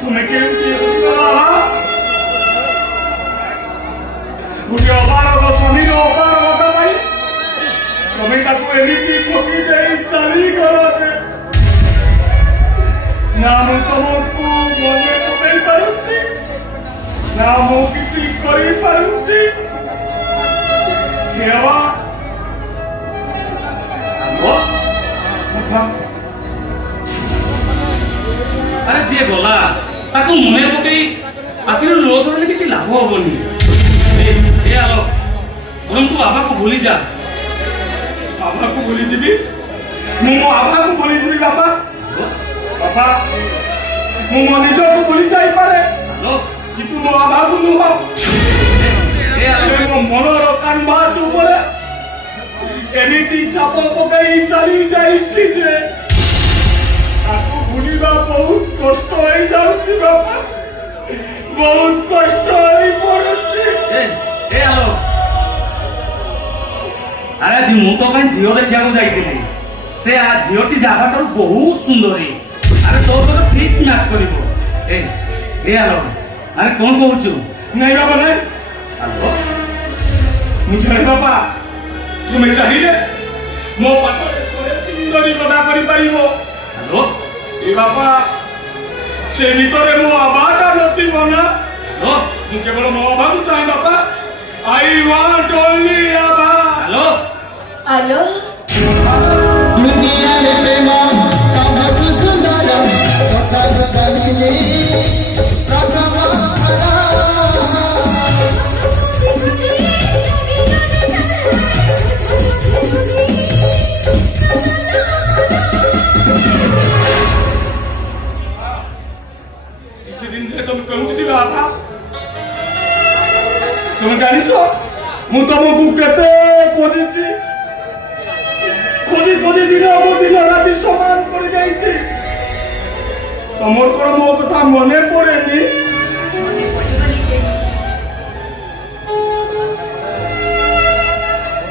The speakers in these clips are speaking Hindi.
तुम्हें केमती बाबा गुटे अबार स्वामी अबार बता भाई तुम्हें ताको एमिति ठकी दे चली गलो जे ना मु तुमको मने पकई पारुछि ना मु किछि करि पारुछि केवा हमो बाबा अरे जे गला ताको मने पकई आखिर लोस होने किछि लाभ होबनी ए आलो बरम तू बाबा को भूली जा बाबा को भूली जीबी मु मो बाबा को भूली जीबी बाबा बाबा मु मो निज को भूली जाई पारे हेलो किंतु मो बाबा को नु हो ए आलो मो मनर कानभास ऊपर एमिति चाप पकई चली जाईछि जे ताको भूलिबा बहुत कष्ट होई जाउछि बाबा बहुत कष्ट होई पड़ुछि ए आलो अरे जी मु तो कहीं झियो देखा जाइली से आ झियोटी जागाटर बहुत सुंदरी अरे तो सहित ठीक मैच करिवो ए आलो अरे कौन कहूछु नहीं बाबा नहीं हेलो मुझे बाबा तुम्हें चाहिए मो पाखरे सुंदरी कथा करि परिबो हेलो ए बाबा से भितरे मो आबाटा नती बना हेलो मु केवल मो आबा को चाहि बाबा आई वांट ओनली आबा हेलो हेलो दुनिया रे प्रेमा सबक सुंदर कथा सुनिले प्रथम इतने दिन से तुम कौन थी बाबा तुम जानी छो मु तुमको केते खोजिछि खोजी खोजी दिन राति समान कर जाइछि तमर कोन मो कथा मने पड़ेनी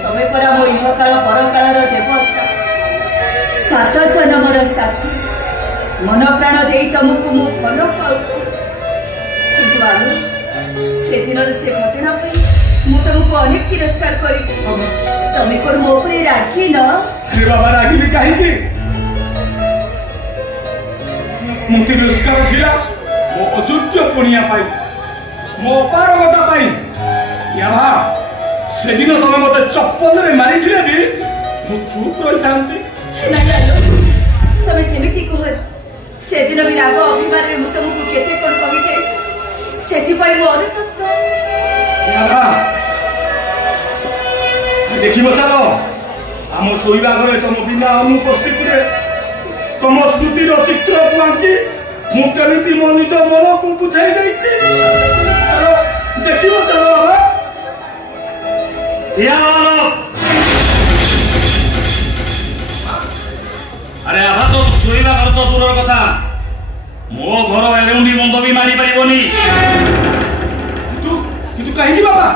तमे परा मो इहकाल परकाल देवता 7 जन्मर साथी मन प्राण दे तुमको मु भल पाऊँ किंतु आलो से दिन से घटना मु तुमको अनेक तिरस्कार करिछि तमे कोन मो उपरे राखी न अरे बाबा रागिबी काहेकि मु तिरस्कार थिला मो अयोग्य पुण्या पाई मो पारगता पाई याभा सेदिन तमे मते चप्पल रे मारिथिले भी मु चुप रहि थांती ना आलो तमे सेमिति कह से दिन भी राग अभिमान रे मु तुमको केते कोन कहि जाय सेति पई मो अनुतप्त याभा देखिबो चलो आम शोवा घरे तुम बिना अनुपस्थित तुम स्मृतिर चित्र को आंकी मु केमिति मो निज मन को बुझाई देछि चलो देखिबो चलो अरे आभा तो शोवा घर तो दूर कथा मो घर एरेउंडी बंद भी मारी परिबनी किंतु काहेकि बाबा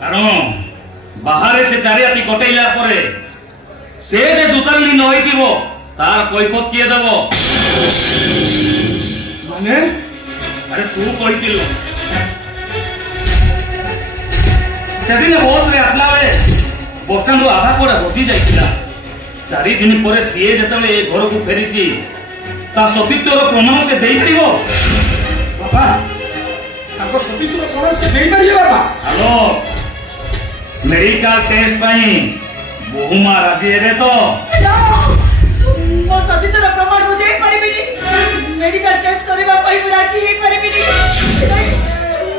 कारण बाहर से चारियाती कटेला परे से जे दुतरली न होइतिबो तार कैफत किए देबो माने अरे तू कहितिल सेदिन बस रे आसला बेले बस स्टैंड आधा कोडा हटि जाइतिला 4 दिन परे सीए जेतले ए घर को फेरिची ता सतीत्वर प्रमाण से देई परिबो बाबा ताको सतीत्व प्रमाण से देई परिबो बाबा हेलो मेडिकल टेस्ट पाई बहुमा राजी रे तो मो सतीतर प्रमाण को दे परिबिनी मेडिकल टेस्ट करबा पई मु राजी हे परिबिनी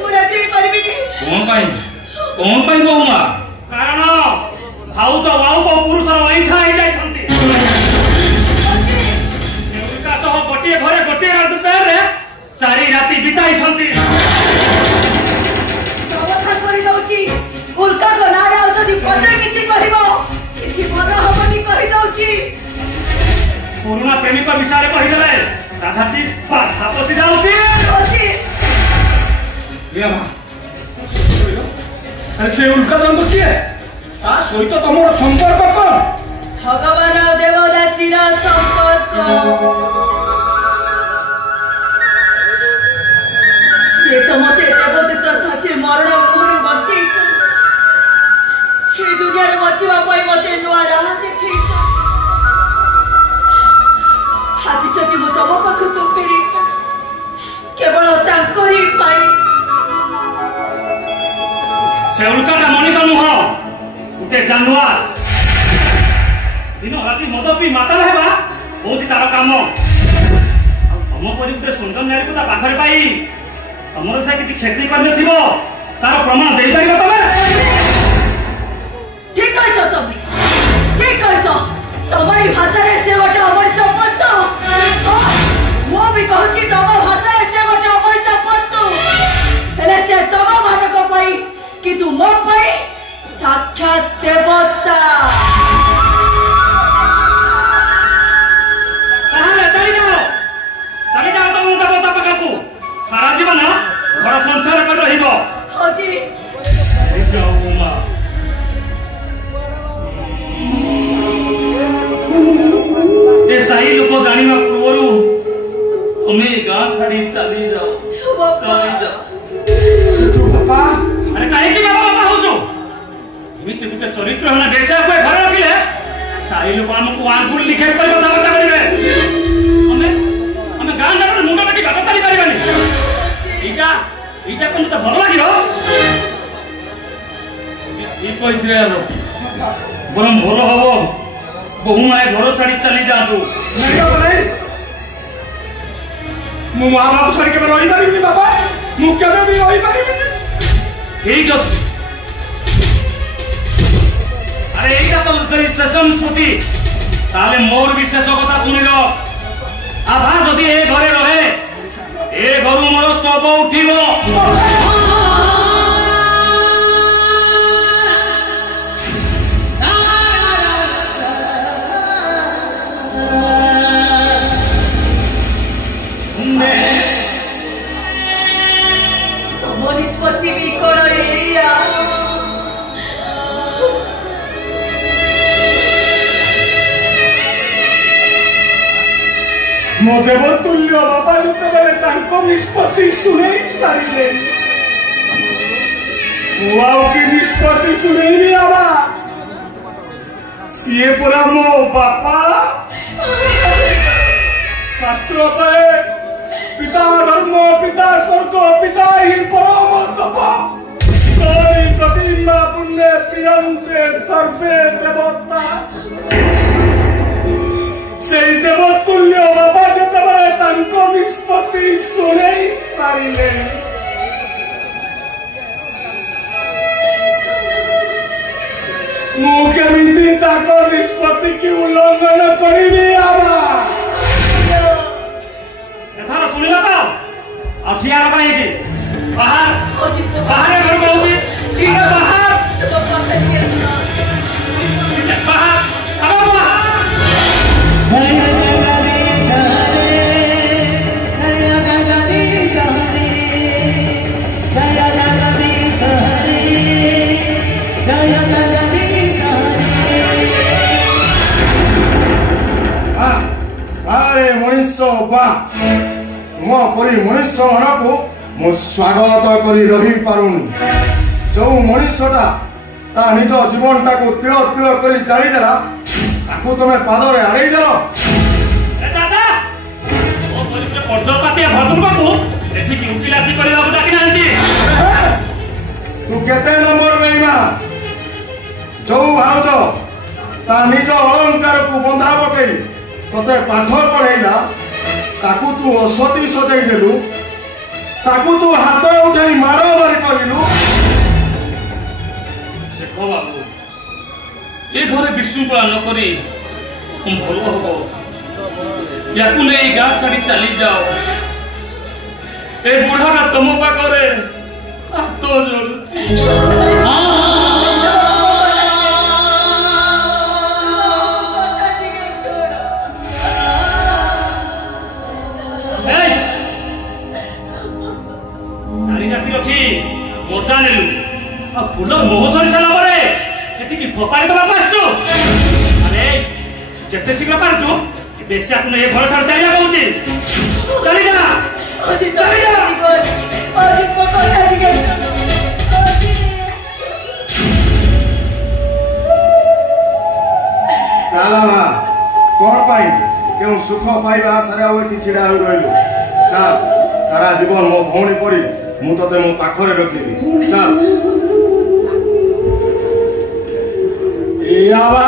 मु राजी हे परिबिनी कौन पाई बहुमा कारण भाऊ तो वाऊ को पुरुष वैठा हे जाय छंती नेउका सह गोटे घरे गोटे रात पेरे 4 राति बिताई छंती समाधान करि दउची उल्का को नारा औषधि पत्रे किछि कहिबो किछि बड़ा हबनी कहि दउची पुरुना प्रेमिक विषय कहि देले राधाती बाधा पसी जाउची अछि ये बा अरे से उल्का दंड किए ता सहित तमर संपर्क कोन भगवान देवदासीर संपर्क से तो मते देवदूत साचे मरण मुहर बचे हे दुनिया रे बचिबा पई मते नुआ राह देखै आज जदि मु तम पाखकु फेरी केवल तांकरी पाई से उल्काटा मनीष नुह गुटे जानुआ दिन राति मद पी माता हेबा बहुत तार काम तुम परी गोटे सुंदर नारी को पाखरे पाई तुमर से किसी क्षति कर तार प्रमाण दे पार तुम ठीक कहछ तुम ठीक कहछ तुम्हारी भाषा रे से गोटे अमृत पशु मो भी कहछि तुम भाषा रे से गोटे अमृत पशु हेले से तुम मानक पई कि तू मो पई साक्षात देवता सारा जीवन घर संसार कर रहिबो होजी जाओ उमा ए साई लोक जानिबा पूर्वरु तुम्हें गां छाड़ी चली जाओ चली जाओ तू बापा अरे काहे की बाबा बाबा हो जो एमिति गुटे चरित्र हना देशा को घर रखिले साई लोक हमको आंगुल लिखे कर बतावता करिवे हमें गां नगर मुंडा की बात ताली परिबानी इटा इटा कोन त भलो लागिरो ठीक कइस रे आरो बरम भलो हबो बहु माय घर छाड़ी चली जातु नहीं हो नहीं मु मां बाप छाड़ी के रही पारिबनी बाबा मु केबे भी रही पारिबनी ठीक अछि अरे एटा तो जरी ससम स्मृति ताले मोर विशेष कथा सुनिलो आभा जदि ए घरे रहे ए घरु मोर सब उठिबो तुम निष्पत्ति भी करो एया मो देवतुल्य बाबा जो निष्पत्ति शुणे सारे की निष्पत्ति शुणे बाबा सी पूरा मो बापा शास्त्र पिता धर्म पिता स्वर्ग पिता ही परम तप प्रतिमा पुण्य प्रियंते सर्वे देवता से देवतुल्य बाबा जो निष्पत्ति शुणे सारे मुझे निष्पत्ति की उल्लंघन करी आवा एथार सुनिला तो अठियार पाई की बाहर बाहर घर पहुंची तीन बाहर बाहर अब बाहर अरे मनुष्य बा तुम परी मनुष्य को मु स्वागत करी रही पारुनी जो मनुष्यटा ता निज जीवन टाको तिल तिल करी जाली देला ताकू तुम पादरे आड़े देल दादा ओ पवित्र पर्जपाती भरतन बाबू एठी की उकिलाती करबा डाकी नांती तू केते नंबर बेईमा जो भाउज ता निज अहंकार को बंधा पकई तते पाठ पढ़ेला ताकू तू असती सजाई देलु ताकू तू हाथ उठाई मारो मारी करिलु देखो बाबू ए घरे विशृंखला न करी तुम भलो हबो याकू ले गां छाड़ी चली जाओ ए बुढ़ाटा तुम पाखरे हाथ जोड़ुची मोचा नेलु आ फुल मोह सरी साला परे केति की फोपारी तो बापा आछो अरे जेते शीघ्र पारछु बेसिया को ए घर छाड़ चली जा कहूची चली जा अजी चली जा अजी सुख पाइबा आशारे आउ एठी छिड़ा होई रहलु चल सारा जीवन मो भौणी परी मु तते मो पाखरे रखिबी चल ए आवा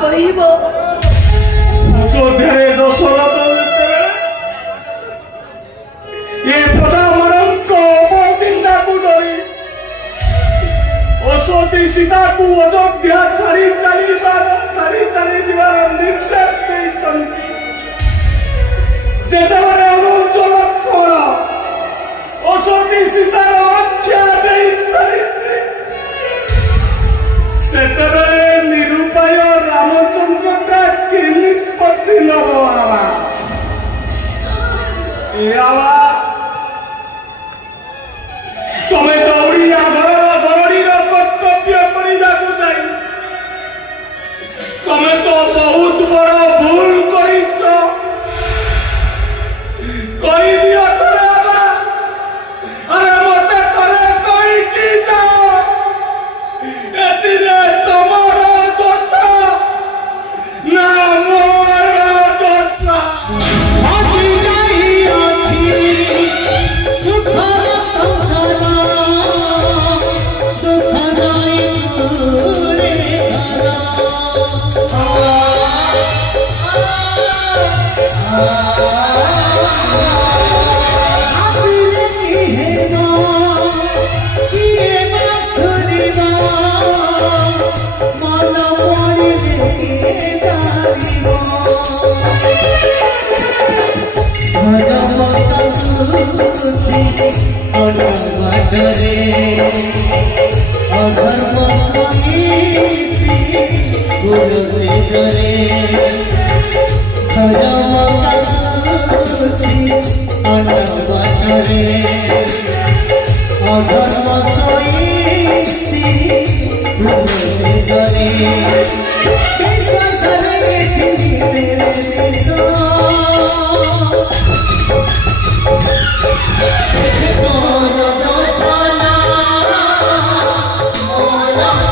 କହିବ ଅଯୋଧ୍ୟାରେ ଦଶରଥ ଏ ପ୍ରଜାମାନଙ୍କ ଅବନିନ୍ଦାକୁ ଡରି ଅସତୀ ସୀତାକୁ ଅଯୋଧ୍ୟା ଛାଡ଼ି ଯିବାର ନିର୍ଦ୍ଦେଶ ଦେଇଛନ୍ତି। ଯେତେବେଳେ ଅନୁଜ ଲକ୍ଷ୍ମଣ ଅସତୀ ସୀତାର ଆଖ୍ୟା ଦେଇ ସାରିଛି ସେତେବେଳେ ନିରୁପାୟ ରାମଚନ୍ଦ୍ର କି ନିଷ୍ପତ୍ତି ନବ ଆବା ଏ ଆବା ତମେ ଦୌଡ଼ିଆ ଘରର ଧରଣୀର କର୍ତ୍ତବ୍ୟ କରିବାକୁ ଯାଇ ତମେ ତ ବହୁତ ବଡ଼ ଭୁଲ କରିଛ। କହିଦିଅ ଥରେ ଆବା ଆରେ ମତେ ଥରେ କହିକି ଯାଅ ଏଥିରେ ତମର ଦୋଷ ନା ମୋର ଦୋଷ। ଆଜି ଯାଇଅଛି ସୁଖର ସଂସାର ଦୁଃଖ ନାଇଁ ପୁରେ ଘର ଆବିରେ କିହେବ କିଏ ବା ଶୁଣିବ ମନ ପଡ଼ିଲେ କିଏ ଜାଣିବ ଧର୍ମ କାନ୍ଦୁଛି ବାଟରେ ଅଧର୍ମ ଶୋଇଛି ଗୁରୁ ସେଜରେ ଧର୍ମ କାନ୍ଦୁଛି ବାଟରେ ଅଧର୍ମ ଶୋଇଛି ଗୁରୁ ସେଜରେ ବିଶ୍ୱାସରେ Oh